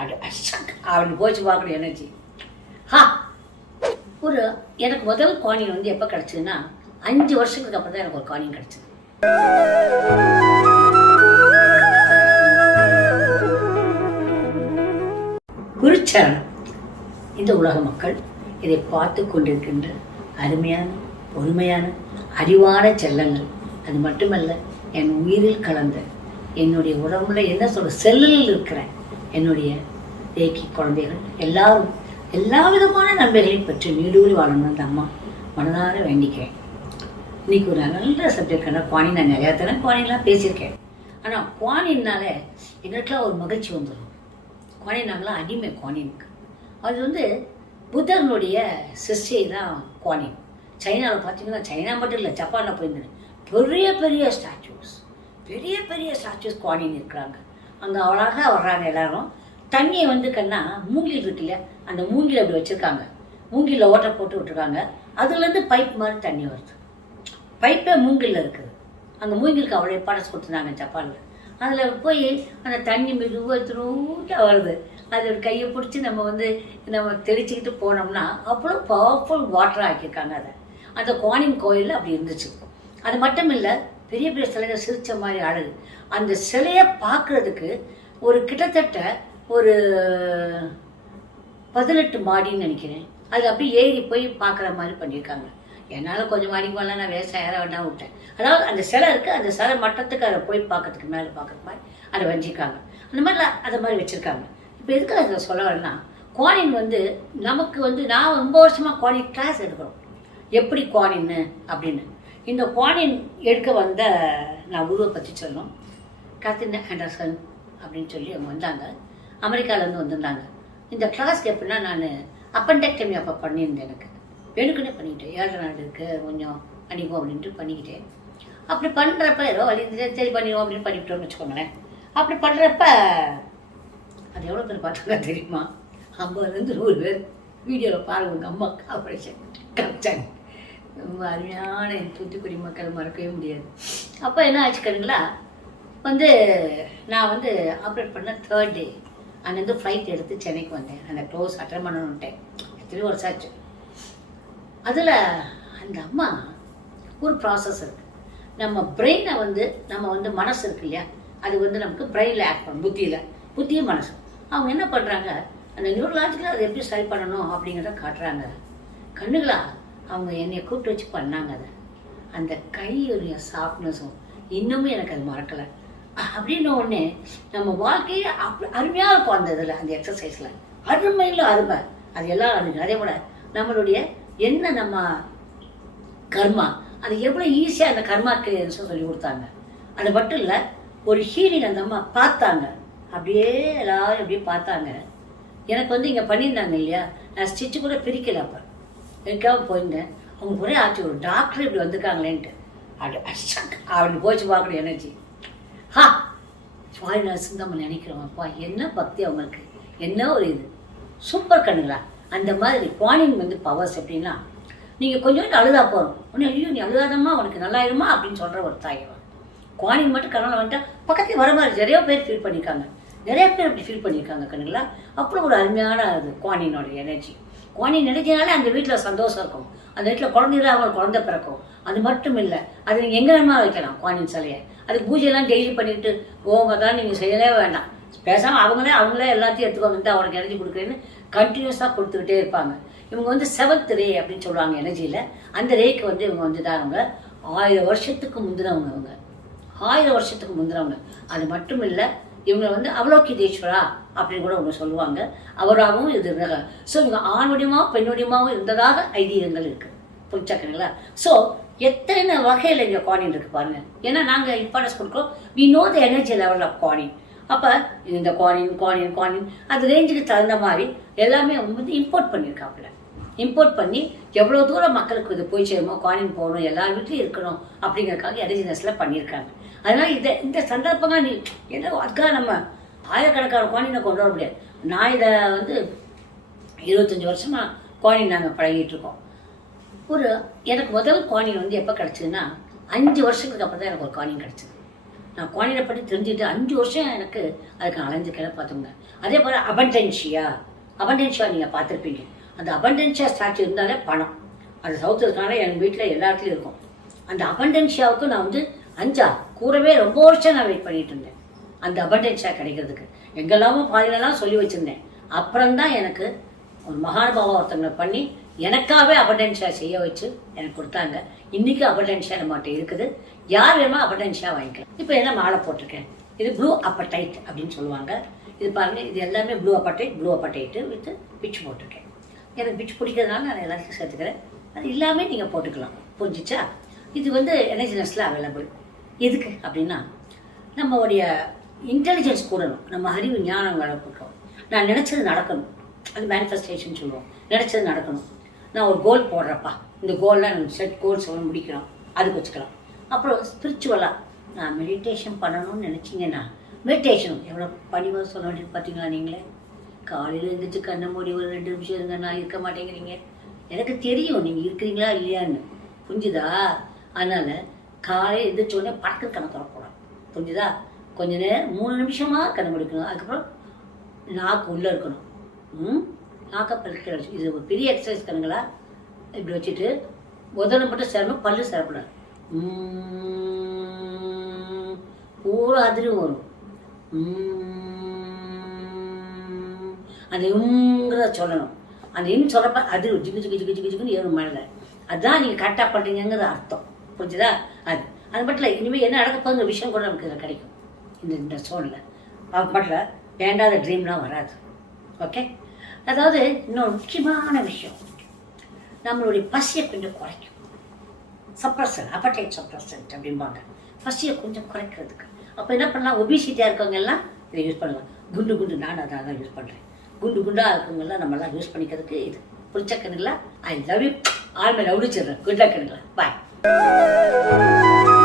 அப்படி அப்படி போச்சு பார்க்கணும் எனர்ஜி. ஹா ஒரு எனக்கு முதல் காயின் வந்து எப்போ கிடச்சிதுன்னா அஞ்சு வருஷத்துக்கு அப்புறம் தான் எனக்கு ஒரு காயின் கிடச்சிது. குருச்சரணம். இந்த உலக மக்கள் இதை பார்த்து கொண்டிருக்கின்ற அருமையான பொறுமையான அறிவான செல்லங்கள். அது மட்டுமல்ல என் உயிரில் கலந்த என்னுடைய உடம்புல என்ன சொல்ற செல்லில் இருக்கிறேன். என்னுடைய தேக்கி குழந்தைகள் எல்லாரும் எல்லா விதமான நண்பர்களையும் பற்றி நீடூழி வாழணும்னு அந்த அம்மா மனதார வேண்டிக்கிறேன். இன்னைக்கு ஒரு நல்ல சப்ஜெக்ட் கண்டா குவானி நான் நிறையா தடவை குவானிலாம் பேசியிருக்கேன். ஆனால் குவானின்னால எங்களுக்குலாம் ஒரு மகிழ்ச்சி வந்துடும் குவானி நாங்களாம் அடிமை குவானினுக்கு அது வந்து புத்தனுடைய சிஸ்டை தான் குவானின் சைனாவில் பார்த்தீங்கன்னா சைனா மட்டும் இல்லை ஜப்பானில் போயிருந்தேன் பெரிய பெரிய ஸ்டாச்சூஸ் பெரிய பெரிய ஸ்டாச்சூஸ் குவானின் இருக்கிறாங்க. அங்கே அழகாக வர்றாங்க எல்லாரும். தண்ணியை வந்து கண்ணா மூங்கில் இருக்குல்ல அந்த மூங்கில் அப்படி வச்சுருக்காங்க. மூங்கிலில் ஓட்டை போட்டு விட்டுருக்காங்க. அதுலேருந்து பைப் மாதிரி தண்ணி வருது. பைப்பே மூங்கிலில் இருக்குது. அந்த மூங்கிலுக்கு அவ்வளோ இம்பார்ட்டன்ஸ் கொடுத்துருந்தாங்க ஜப்பானில். அதில் போய் அந்த தண்ணி மெதுவாக திருட்டாக வருது. அது ஒரு கையை பிடிச்சி நம்ம வந்து நம்ம தெளிச்சுக்கிட்டு போனோம்னா அவ்வளோ பவர்ஃபுல் வாட்டர் ஆக்கியிருக்காங்க அதை. அந்த குவானின் கோயிலில் அப்படி இருந்துச்சு. அது மட்டும் இல்லை பெரிய பெரிய சிலைங்க சிரித்த மாதிரி அழகு. அந்த சிலையை பார்க்குறதுக்கு ஒரு கிட்டத்தட்ட ஒரு பதினெட்டு மாடின்னு நினைக்கிறேன். அது அப்படியே ஏறி போய் பார்க்குற மாதிரி பண்ணியிருக்காங்க. என்னால் கொஞ்சம் மாடிக்கு போகலாம் நான் வேஸ்ட் ஏற வேண்டாம் விட்டேன். அதாவது அந்த சிலை இருக்குது அந்த சிலை மட்டத்துக்கு அதை போய் பார்க்கறதுக்கு மேலே பார்க்குற மாதிரி அதை வஞ்சிருக்காங்க அந்த மாதிரி அதை மாதிரி வச்சுருக்காங்க. இப்போ எதுக்கு அதை சொல்ல வரேன்னா குவானின் வந்து நமக்கு வந்து நான் ரொம்ப வருஷமாக குவானின் கிளாஸ் எடுக்கிறோம். எப்படி குவானின்னு அப்படின்னு. இந்த குவானின் எடுக்க வந்த நான் உருவை பற்றி சொல்லணும். கத்தின் ஆண்டர்சன் அப்படின்னு சொல்லி அவங்க வந்தாங்க. அமெரிக்காவிலேருந்து வந்திருந்தாங்க. இந்த கிளாஸ்க்கு எப்படின்னா நான் அப்பண்டெக்டமி அப்போ பண்ணியிருந்தேன் எனக்கு. வேணுக்குன்னே பண்ணிக்கிட்டேன். ஏழரை நாள் இருக்குது கொஞ்சம் பண்ணிக்குவோம் அப்படின்ட்டு பண்ணிக்கிட்டேன். அப்படி பண்ணுறப்ப ஏதோ வழி சரி பண்ணிடுவோம் அப்படின்னு பண்ணிவிட்டோம்னு வச்சுக்கோங்களேன். அப்படி பண்ணுறப்ப அது எவ்வளோ பேர் பார்த்தாங்க தெரியுமா? ஐம்பதுலேருந்து நூறு பேர். வீடியோவில் பாருங்க உங்கள் அம்மா ஆப்ரேஷன் காமிச்சாங்க ரொம்ப அருமையான தூத்துக்குடி மக்கள் மறக்கவே முடியாது. அப்போ என்ன ஆச்சுக்கிறீங்களா வந்து நான் வந்து ஆப்ரேட் பண்ண தேர்ட் டே அங்கேருந்து ஃப்ளைட் எடுத்து சென்னைக்கு வந்தேன். அந்த க்ளோஸ் அட்டன் பண்ணணுன்ட்டேன் எத்தனை வருஷம் ஆச்சு. அதில் அந்த அம்மா ஒரு ப்ராசஸ் இருக்கு. நம்ம பிரெயினை வந்து நம்ம வந்து மனசு இருக்கு இல்லையா? அது வந்து நமக்கு பிரெயினில் ஆக்ட் பண்ணும். புத்தியில். புத்தியும் மனசு அவங்க என்ன பண்ணுறாங்க அந்த நியூரலாஜிக்கலாக அதை எப்படி சரி பண்ணணும் அப்படிங்கிறத காட்டுறாங்க. கண்ணுகளா அவங்க என்னை கூப்பிட்டு வச்சு பண்ணாங்க அதை. அந்த கையுடைய சாஃப்ட்னஸும் இன்னமும் எனக்கு அது மறக்கலை. அப்படின்ன உடனே நம்ம வாழ்க்கையே அப்படி அருமையாக இருக்கும் அந்த இதில் அந்த எக்ஸசைஸில் அருமையில் அருமை அது எல்லாம் அருமை. அதே போல் நம்மளுடைய என்ன நம்ம கர்மா அது எவ்வளோ ஈஸியாக அந்த கர்மாக்கு சொல்லி கொடுத்தாங்க. அது மட்டும் இல்லை ஒரு ஹீலிங் அந்த அம்மா பார்த்தாங்க. அப்படியே எல்லாரும் அப்படியே பார்த்தாங்க. எனக்கு வந்து இங்கே பண்ணியிருந்தாங்க இல்லையா? நான் ஸ்டிச்சு கூட பிரிக்கல அப்போ. எங்கேயாவது போயிருந்தேன். அவங்க ஒரே ஆச்சு ஒரு டாக்டர் இப்படி வந்திருக்காங்களேன்ட்டு. அப்படி அஷக் அப்படி போச்சு பார்க்கணும் எனர்ஜி ஹா! ஃபாரினர்ஸ் நம்ம நினைக்கிறோம் அப்பா என்ன பக்தி அவங்களுக்கு. என்ன ஒரு இது. சூப்பர் கண்ணுங்களா. அந்த மாதிரி குவானிங் வந்து பவர்ஸ் எப்படின்னா நீங்கள் கொஞ்சம் அழுதா போகிறோம் உடனே ஐயோ நீ அழுதாதம்மா உனக்கு நல்லாயிருமா அப்படின்னு சொல்கிற ஒரு தாயவன் குவானிங் மட்டும் கனவுல வந்துட்டா பக்கத்துக்கு வர மாதிரி நிறைய பேர் ஃபீல் பண்ணியிருக்காங்க. நிறைய பேர் அப்படி ஃபீல் பண்ணியிருக்காங்க கண்ணுங்களா. அப்புறம் ஒரு அருமையான அது குவானினோட எனர்ஜி குவானின் நினைச்சினாலே அந்த வீட்டில் சந்தோஷம் இருக்கும். அந்த வீட்டில் குழந்தைகளாக அவங்க குழந்தை பிறக்கும். அது மட்டும் இல்லை அது நீங்கள் எங்கே வேணாலும் வைக்கலாம் குவானின் சிலையை. அது பூஜையெல்லாம் டெய்லி பண்ணிட்டு போங்க தான் நீங்கள் செய்யவே வேண்டாம். பேசாமல் அவங்களே அவங்களே எல்லாத்தையும் எடுத்துக்கோங்க வந்து அவனுக்கு எனர்ஜி கொடுக்குறேன்னு கண்டினியூஸாக கொடுத்துக்கிட்டே இருப்பாங்க. இவங்க வந்து செவன்த் ரே அப்படின்னு சொல்லுவாங்க எனர்ஜியில் அந்த ரேக்கு வந்து இவங்க வந்து தான் அவங்க. ஆயிரம் வருஷத்துக்கு முந்தினவங்க அவங்க ஆயிரம் வருஷத்துக்கு முந்தினவங்க. அது மட்டும் இல்லை இவங்க வந்து அவலோகிதேஸ்வரா அப்படின்னு கூட ஒன்று சொல்லுவாங்க. அவராகவும் இது இருந்தாங்க ஸோ இவங்க ஆணுடையமாகவும் பெண்ணுடையமாகவும் இருந்ததாக ஐதீகங்கள் இருக்கு. புரிச்சாக்குறீங்களா ஸோ எத்தனை வகையில் இங்கே காயின் இருக்கு பாருங்க. ஏன்னா நாங்கள் இம்பார்ட்டன்ஸ் கொடுக்குறோம் we know the energy level of coin அப்போ இந்த காயின் காயின் காயின் அது ரேஞ்சுக்கு தகுந்த மாதிரி எல்லாமே அவங்க வந்து இம்போர்ட் பண்ணியிருக்காப்புல. இம்போர்ட் பண்ணி எவ்வளோ தூரம் மக்களுக்கு இது போய் சேருமோ காயின் போகணும் எல்லார் வீட்லையும் இருக்கணும் அப்படிங்கறதுக்காக எரிஜினஸில் பண்ணியிருக்காங்க. அதனால் இதை இந்த சந்தர்ப்பங்கள் நீ என்ன அதுக்காக நம்ம ஆயிரக்கணக்கான காயினை கொண்டு வர முடியாது. நான் இதை வந்து இருபத்தஞ்சி வருஷமாக காயின் நாங்கள் பழகிட்டு இருக்கோம் ஒரு எனக்கு முதல் காயின் வந்து எப்போ கிடச்சிதுன்னா அஞ்சு வருஷத்துக்கு அப்புறம் தான் எனக்கு ஒரு காயின் கிடச்சிது. நான் குவாலினை பற்றி தெரிஞ்சுட்டு அஞ்சு வருஷம் எனக்கு அதுக்கு அலைஞ்சு அலைஞ்சிக்கல பார்த்துங்க அதே போல் அபண்டென்ஷியா அபண்டென்ஷியா நீங்கள் பார்த்துருப்பீங்க. அந்த அபண்டென்ஷியா ஸ்டாச்சு இருந்தாலே பணம். அது சவுத்து இருக்கனால எங்கள் வீட்டில் எல்லா இடத்துலையும் இருக்கும். அந்த அபண்டென்ஷியாவுக்கு நான் வந்து அஞ்சா கூடவே ரொம்ப வருஷம் நான் வெயிட் பண்ணிட்டு இருந்தேன். அந்த அபண்டென்ஷியா கிடைக்கிறதுக்கு. எங்கெல்லாமோ பாதிலெல்லாம் சொல்லி வச்சுருந்தேன். அப்புறம்தான் எனக்கு ஒரு மகானுபாவம் ஒருத்தங்களை பண்ணி எனக்காகவே அபண்டன்ஷியா செய்ய வச்சு எனக்கு கொடுத்தாங்க. இன்னைக்கு அபண்டன்ஷியா நம்மகிட்ட இருக்குது. யார் வேணுமோ அபண்டன்ஷியா வாங்கிக்கலாம். இப்போ என்ன மாலை போட்டிருக்கேன்? இது ப்ளூ அப்படைட் அப்படின்னு சொல்லுவாங்க. இது பாருங்க இது எல்லாமே blue apatite blue apatite with pitch போட்டிருக்கேன். எனக்கு பிச் பிடிக்கிறதுனால நான் எல்லாத்தையும் சேர்த்துக்கிறேன். அது இல்லாமல் நீங்கள் போட்டுக்கலாம். புரிஞ்சிச்சா? இது வந்து எனர்ஜினஸில் அவைலபிள் எதுக்கு அப்படின்னா நம்மளுடைய இன்டெலிஜென்ஸ் கூடணும் நம்ம அறிவு ஞானம் வளர்க்கணும். நான் நினச்சது நடக்கணும். அது மேனிஃபெஸ்டேஷன் சொல்லுவோம் நினச்சது நடக்கணும். நான் ஒரு கோல் போடுறப்பா இந்த கோல்லாம் எனக்கு செட் கோல்ஸ் எல்லாம் முடிக்கிறோம் அதுக்கு வச்சுக்கலாம். அப்புறம் ஸ்பிரிச்சுவலாக நான் மெடிடேஷன் பண்ணணும்னு நினச்சிங்கன்னா மெடிடேஷன் எவ்வளோ பணிவாக சொல்ல வேண்டியது பார்த்தீங்களா நீங்களே? காலையில் எழுந்திரிச்சு கண்ணை மூடி ஒரு ரெண்டு நிமிஷம் இருங்க நான் இருக்க மாட்டேங்கிறீங்க. எனக்கு தெரியும் நீங்கள் இருக்கிறீங்களா இல்லையான்னு. புரிஞ்சுதா? அதனால் காலையில் எழுந்திரிச்ச உடனே படக்கு கணக்கு திறக்கூடாது புரிஞ்சுதா? கொஞ்ச நேரம் மூணு நிமிஷமாக கணக்கு எடுக்கணும் அதுக்கப்புறம் நாக்கு உள்ளே இருக்கணும். ம்? நாக்கை பல்கிற இது ஒரு பெரிய எக்ஸசைஸ் கணுங்களா இப்படி வச்சுட்டு முதல்ல மட்டும் சிரமம் பல்லு சிரப்படாது பூரா அதிரும் வரும். அந்த இம்ங்கிறத சொல்லணும். அந்த இம் சொல்கிறப்ப அது ஜிகு ஜிகு ஜிகு ஜிகு ஜிகுன்னு ஏறும் மேலே அதுதான் நீங்கள் கரெக்டாக பண்ணுறீங்கிறது அர்த்தம். புரிஞ்சுதா? அது. அது மட்டும் இல்லை இனிமேல் என்ன நடக்க போகுங்கிற விஷயம் கூட நமக்கு இதில் கிடைக்கும். இந்த இந்த சோனில் அது மட்டும் வேண்டாத ட்ரீம்லாம் வராது. ஓகே அதாவது இன்னொரு முக்கியமான விஷயம். நம்மளுடைய பசியை கொஞ்சம் குறைக்கும். சப்ரஸன் அப்படைட் சப்ரஸன்ட் அப்படிம்பாங்க. பசியை கொஞ்சம் குறைக்கிறதுக்கு. அப்போ என்ன பண்ணலாம்? ஒபிசிட்டியாக இருக்கவங்க எல்லாம் இதை யூஸ் பண்ணலாம். குண்டு குண்டு நான் அதை தான் யூஸ் பண்ணுறேன் குண்டு குண்டாக இருக்கவங்கெல்லாம் நம்மளாம் யூஸ் பண்ணிக்கிறதுக்கு இது. புரிச்சக்கணுங்களா I love you all my love good bye Thank you.